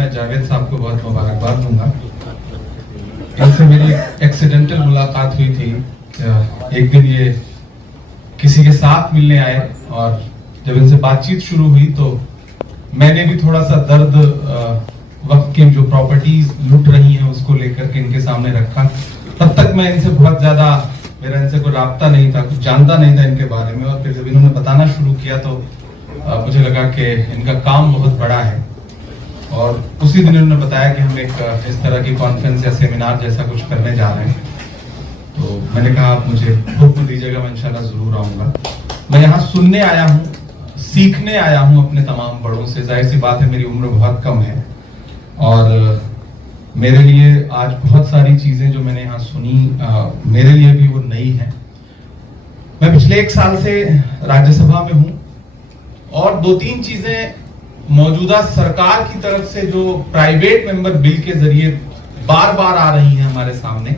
मैं जावेद साहब को बहुत मुबारकबाद दूंगा। इनसे मेरी एक्सीडेंटल मुलाकात हुई थी। एक दिन ये किसी के साथ मिलने आए और जब इनसे बातचीत शुरू हुई तो मैंने भी थोड़ा सा दर्द वक्त की जो प्रॉपर्टीज लूट रही हैं उसको लेकर के इनके सामने रखा। तब तक मैं इनसे बहुत ज्यादा मेरा इनसे कोई राब्ता नहीं था, कुछ जानता नहीं था इनके बारे में। और फिर जब इन्होंने बताना शुरू किया तो मुझे लगा कि इनका काम बहुत बड़ा है। और उसी दिन इन्होंने बताया कि हम एक इस तरह की कॉन्फ्रेंस या सेमिनार जैसा कुछ करने जा रहे हैं। तो मैंने कहा आप मुझे हुक्म दीजिएगा, मैं इंशाल्लाह जरूर आऊंगा। मैं यहाँ सुनने आया हूँ, सीखने आया हूँ अपने तमाम बड़ों से। जाहिर सी बात है मेरी उम्र बहुत कम है और मेरे लिए आज बहुत सारी चीजें जो मैंने यहाँ सुनी मेरे लिए भी वो नई है। मैं पिछले 1 साल से राज्यसभा में हूँ और 2-3 चीजें मौजूदा सरकार की तरफ से जो प्राइवेट मेंबर बिल के जरिए बार बार आ रही हैं हमारे सामने,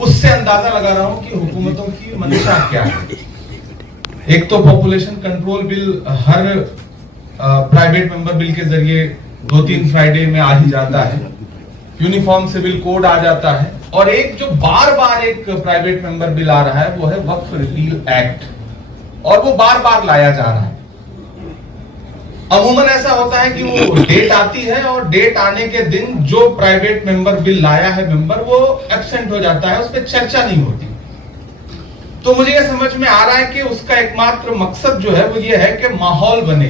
उससे अंदाजा लगा रहा हूं कि हुकूमतों की मंशा क्या है। एक तो पॉपुलेशन कंट्रोल बिल हर प्राइवेट मेंबर बिल के जरिए 2-3 फ्राइडे में आ ही जाता है, यूनिफॉर्म सिविल कोड आ जाता है, और एक जो बार बार एक प्राइवेट मेंबर बिल आ रहा है वो है वक्फ रिपील एक्ट, और वो बार बार लाया जा रहा है। अमूमन ऐसा होता है कि वो डेट आती है और डेट आने के दिन जो प्राइवेट मेंबर बिल लाया है मेंबर वो एब्सेंट हो जाता है, उस पर चर्चा नहीं होती। तो मुझे ये समझ में आ रहा है कि उसका एकमात्र मकसद जो है वो ये है कि माहौल बने,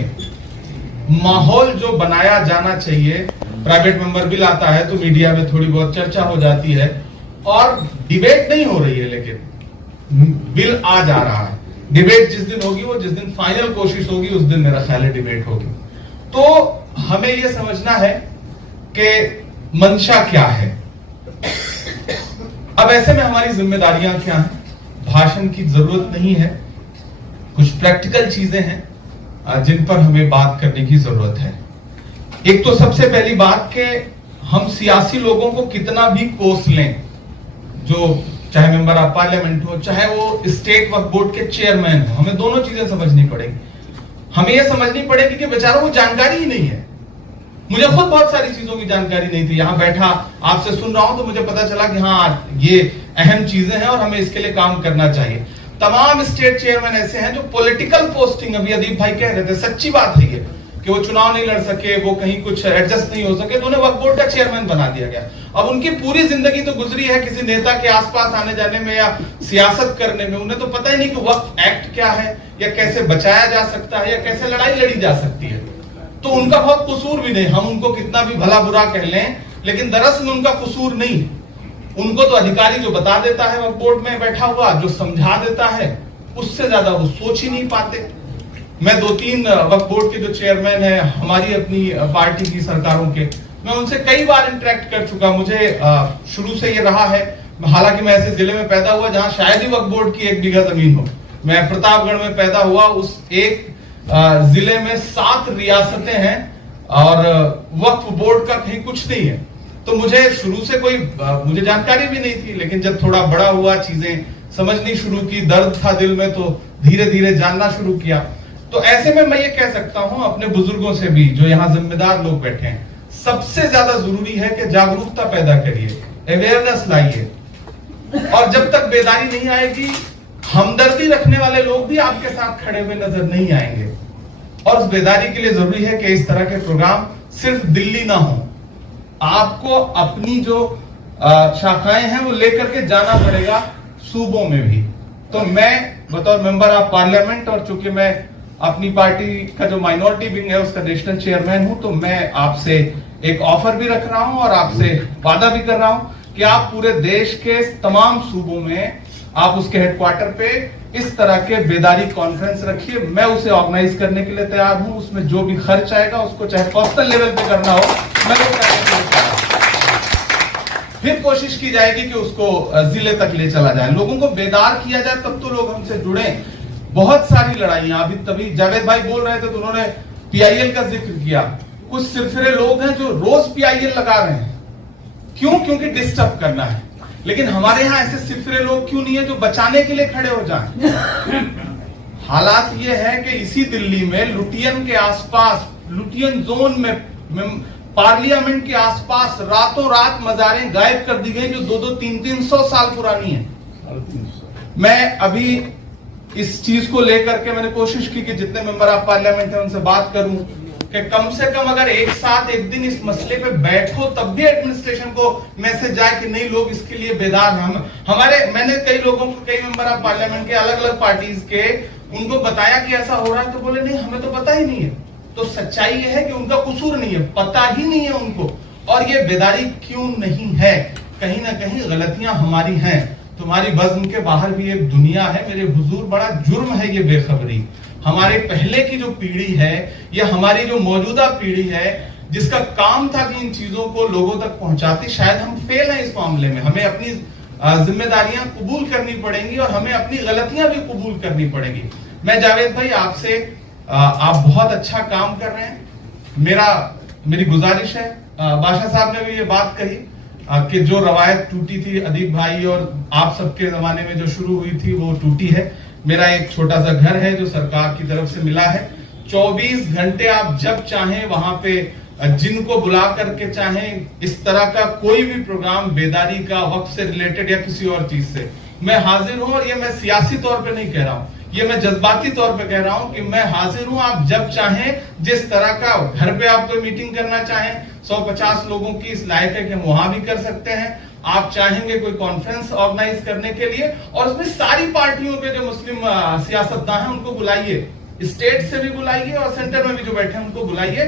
माहौल जो बनाया जाना चाहिए। प्राइवेट मेंबर बिल आता है तो मीडिया में थोड़ी बहुत चर्चा हो जाती है और डिबेट नहीं हो रही है, लेकिन बिल आ जा रहा है। डिबेट जिस दिन होगी वो जिस दिन फाइनल कोशिश होगी उस दिन मेरा ख्याल है डिबेट होगी। तो हमें यह समझना है कि मंशा क्या है। अब ऐसे में हमारी जिम्मेदारियां क्या हैं। भाषण की जरूरत नहीं है, कुछ प्रैक्टिकल चीजें हैं जिन पर हमें बात करने की जरूरत है। एक तो सबसे पहली बात कि हम सियासी लोगों को कितना भी कोस लें, जो चाहे मेंबर ऑफ पार्लियामेंट हो चाहे वो स्टेट वक्फ बोर्ड के चेयरमैन हो, हमें दोनों चीजें समझनी पड़ेगी। हमें यह समझनी पड़ेगी कि बेचारों को जानकारी ही नहीं है। मुझे खुद बहुत सारी चीजों की जानकारी नहीं थी। यहां बैठा आपसे सुन रहा हूं तो मुझे पता चला कि हाँ ये अहम चीजें हैं और हमें इसके लिए काम करना चाहिए। तमाम स्टेट चेयरमैन ऐसे हैं जो पॉलिटिकल पोस्टिंग, अभी अदीप भाई कह रहे थे, सच्ची बात है ये कि वो चुनाव नहीं लड़ सके, वो कहीं कुछ एडजस्ट नहीं हो सके तो उन्हें वक्फ बोर्ड का चेयरमैन बना दिया गया। अब उनकी पूरी जिंदगी तो गुजरी है किसी नेता के आसपास आने जाने में या सियासत करने में। उन्हें तो पता ही नहीं कि वक्फ एक्ट क्या है या कैसे बचाया जा सकता है या कैसे लड़ाई लड़ी जा सकती है। तो उनका बहुत कसूर भी नहीं, हम उनको कितना भी भला बुरा कह लें, लेकिन दरअसल उनका कसूर नहीं। उनको तो अधिकारी जो बता देता है वक्फ बोर्ड में बैठा हुआ, जो समझा देता है, उससे ज्यादा वो सोच ही नहीं पाते। मैं 2-3 वक्फ बोर्ड के जो चेयरमैन है हमारी अपनी पार्टी की सरकारों के, मैं उनसे कई बार इंटरेक्ट कर चुका। मुझे शुरू से ये रहा है, हालांकि मैं ऐसे जिले में पैदा हुआ जहां शायद ही वक्फ बोर्ड की 1 बीघा जमीन हो। मैं प्रतापगढ़ में पैदा हुआ, उस एक जिले में 7 रियासतें हैं और वक्फ बोर्ड का कहीं कुछ नहीं है। तो मुझे शुरू से कोई मुझे जानकारी भी नहीं थी, लेकिन जब थोड़ा बड़ा हुआ, चीजें समझनी शुरू की, दर्द था दिल में, तो धीरे धीरे जानना शुरू किया। तो ऐसे में मैं ये कह सकता हूं अपने बुजुर्गों से भी, जो यहाँ जिम्मेदार लोग बैठे हैं, सबसे ज्यादा जरूरी है कि जागरूकता पैदा करिए, अवेयरनेस लाइए। और जब तक बेदारी नहीं आएगी, हमदर्दी रखने वाले लोग भी आपके साथ खड़े हुए नजर नहीं आएंगे। और उस बेदारी के लिए जरूरी है कि इस तरह के प्रोग्राम सिर्फ दिल्ली ना हो, आपको अपनी जो शाखाएं हैं वो लेकर के जाना पड़ेगा सूबों में भी। तो मैं बतौर मेंबर ऑफ पार्लियामेंट, और चूंकि मैं अपनी पार्टी का जो माइनॉरिटी विंग है उसका नेशनल चेयरमैन हूं, तो मैं आपसे एक ऑफर भी रख रहा हूं और आपसे वादा भी कर रहा हूं कि आप पूरे देश के तमाम सूबों में आप उसके हेडक्वार्टर पे इस तरह के बेदारी कॉन्फ्रेंस रखिए। मैं उसे ऑर्गेनाइज करने के लिए तैयार हूं। उसमें जो भी खर्च आएगा उसको चाहे पर्सनल लेवल पे करना हो, मैं वो करने के लिए तैयार हूं। फिर कोशिश की जाएगी कि उसको जिले तक ले चला जाए, लोगों को बेदार किया जाए, तब तो लोग हमसे जुड़े। बहुत सारी लड़ाइयां, अभी तभी जावेद भाई बोल रहे थे तो उन्होंने पीआईएल का जिक्र किया। कुछ सिरफिरे लोग हैं जो रोज पीआईएल लगा रहे हैं, क्यों? क्योंकि डिस्टर्ब करना है। लेकिन हमारे यहाँ ऐसे सिरफिरे लोग क्यों नहीं है जो बचाने के लिए खड़े हो जाएं? हालात ये है कि इसी दिल्ली में लुटियन के आसपास, लुटियन जोन में पार्लियामेंट के आसपास रातों रात मजारें गायब कर दी गई जो 200-300 साल पुरानी है। मैं अभी इस चीज को लेकर के मैंने कोशिश की कि जितने मेंबर ऑफ पार्लियामेंट है उनसे बात करूं कि कम से कम अगर एक साथ एक दिन इस मसले पे बैठो तब भी एडमिनिस्ट्रेशन को मैसेज जाए कि नहीं, लोग इसके लिए बेदार हैं। मैंने कई लोगों को, कई मेंबर ऑफ पार्लियामेंट के अलग अलग पार्टीज के, उनको बताया कि ऐसा हो रहा है तो बोले नहीं, हमें तो पता ही नहीं है। तो सच्चाई यह है कि उनका कसूर नहीं है, पता ही नहीं है उनको। और ये बेदारी क्यों नहीं है? कहीं ना कहीं गलतियां हमारी हैं। तुम्हारी बज़्म के बाहर भी एक दुनिया है मेरे हुजूर, बड़ा जुर्म है ये बेखबरी। हमारे पहले की जो पीढ़ी है या हमारी जो मौजूदा पीढ़ी है जिसका काम था कि इन चीजों को लोगों तक पहुंचाती, शायद हम फेल हैं इस मामले में। हमें अपनी जिम्मेदारियां कबूल करनी पड़ेंगी और हमें अपनी गलतियां भी कबूल करनी पड़ेंगी। मैं जावेद भाई आपसे, आप बहुत अच्छा काम कर रहे हैं। मेरी गुजारिश है, बादशाह साहब ने भी ये बात कही कि जो रवायत टूटी थी अदीब भाई और आप सबके जमाने में जो शुरू हुई थी वो टूटी है। मेरा एक छोटा सा घर है जो सरकार की तरफ से मिला है। 24 घंटे आप जब चाहें वहां पे जिनको बुला करके चाहें इस तरह का कोई भी प्रोग्राम बेदारी का, वक्त से रिलेटेड या किसी और चीज से, मैं हाजिर हूं। और ये मैं सियासी तौर पे नहीं कह रहा हूं, ये मैं जज्बाती तौर पे कह रहा हूं कि मैं हाजिर हूं। आप जब चाहें, जिस तरह का घर पे आप कोई मीटिंग करना चाहें, 150 लोगों की इस लायक है कि हम वहां भी कर सकते हैं। आप चाहेंगे कोई कॉन्फ्रेंस ऑर्गेनाइज करने के लिए, और उसमें सारी पार्टियों के जो मुस्लिम सियासतदान हैं उनको बुलाइए, स्टेट से भी बुलाइए और सेंटर में भी जो बैठे हैं उनको बुलाइए,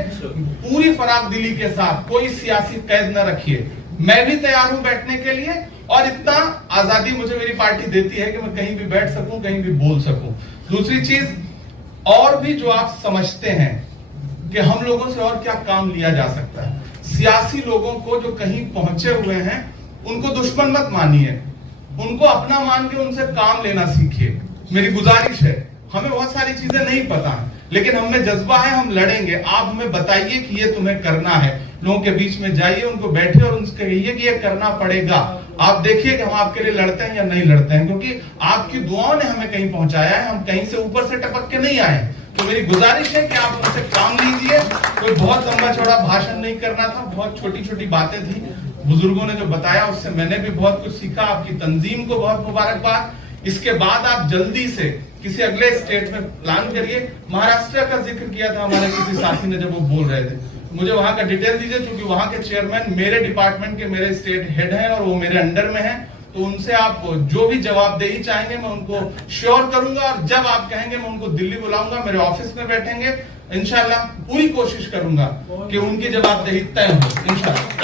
पूरी फराग दिली के साथ। कोई सियासी कैद न रखिए। मैं भी तैयार हूं बैठने के लिए, और इतना आजादी मुझे मेरी पार्टी देती है कि मैं कहीं भी बैठ सकूं, कहीं भी बोल सकूं। दूसरी चीज, और भी जो आप समझते हैं कि हम लोगों से और क्या काम लिया जा सकता है, सियासी लोगों को जो कहीं पहुंचे हुए हैं उनको दुश्मन मत मानिए, उनको अपना मान के उनसे काम लेना सीखिए। मेरी गुजारिश है, हमें बहुत सारी चीजें नहीं पता है लेकिन हमें जज्बा है, हम लड़ेंगे। आप हमें बताइए कि ये तुम्हें करना है, लोगों के बीच में जाइए, उनको बैठिए और उनसे कहिए कि ये करना पड़ेगा। आप देखिए कि हम आपके लिए लड़ते हैं या नहीं लड़ते हैं, क्योंकि आपकी दुआओं ने हमें कहीं पहुंचाया है, हम कहीं से ऊपर से टपक के नहीं आए। तो मेरी गुजारिश है कि आप उनसे काम लीजिए। कोई बहुत लंबा चौड़ा भाषण नहीं करना था, बहुत छोटी छोटी बातें थी, बुजुर्गों ने जो बताया उससे मैंने भी बहुत कुछ सीखा। आपकी तंजीम को बहुत मुबारकबाद। इसके बाद आप जल्दी से किसी अगले स्टेट में प्लान करिए। महाराष्ट्र का जिक्र किया था हमारे किसी साथी ने जब वो बोल रहे थे, मुझे वहां का डिटेल दीजिए, क्योंकि वहां के चेयरमैन मेरे डिपार्टमेंट के, मेरे स्टेट हेड हैं और वो मेरे अंडर में हैं। तो उनसे आप जो भी जवाबदेही चाहेंगे मैं उनको श्योर करूंगा, और जब आप कहेंगे मैं उनको दिल्ली बुलाऊंगा, मेरे ऑफिस में बैठेंगे, इंशाल्लाह पूरी कोशिश करूंगा कि उनकी जवाबदेही तय हो इंशाल्लाह।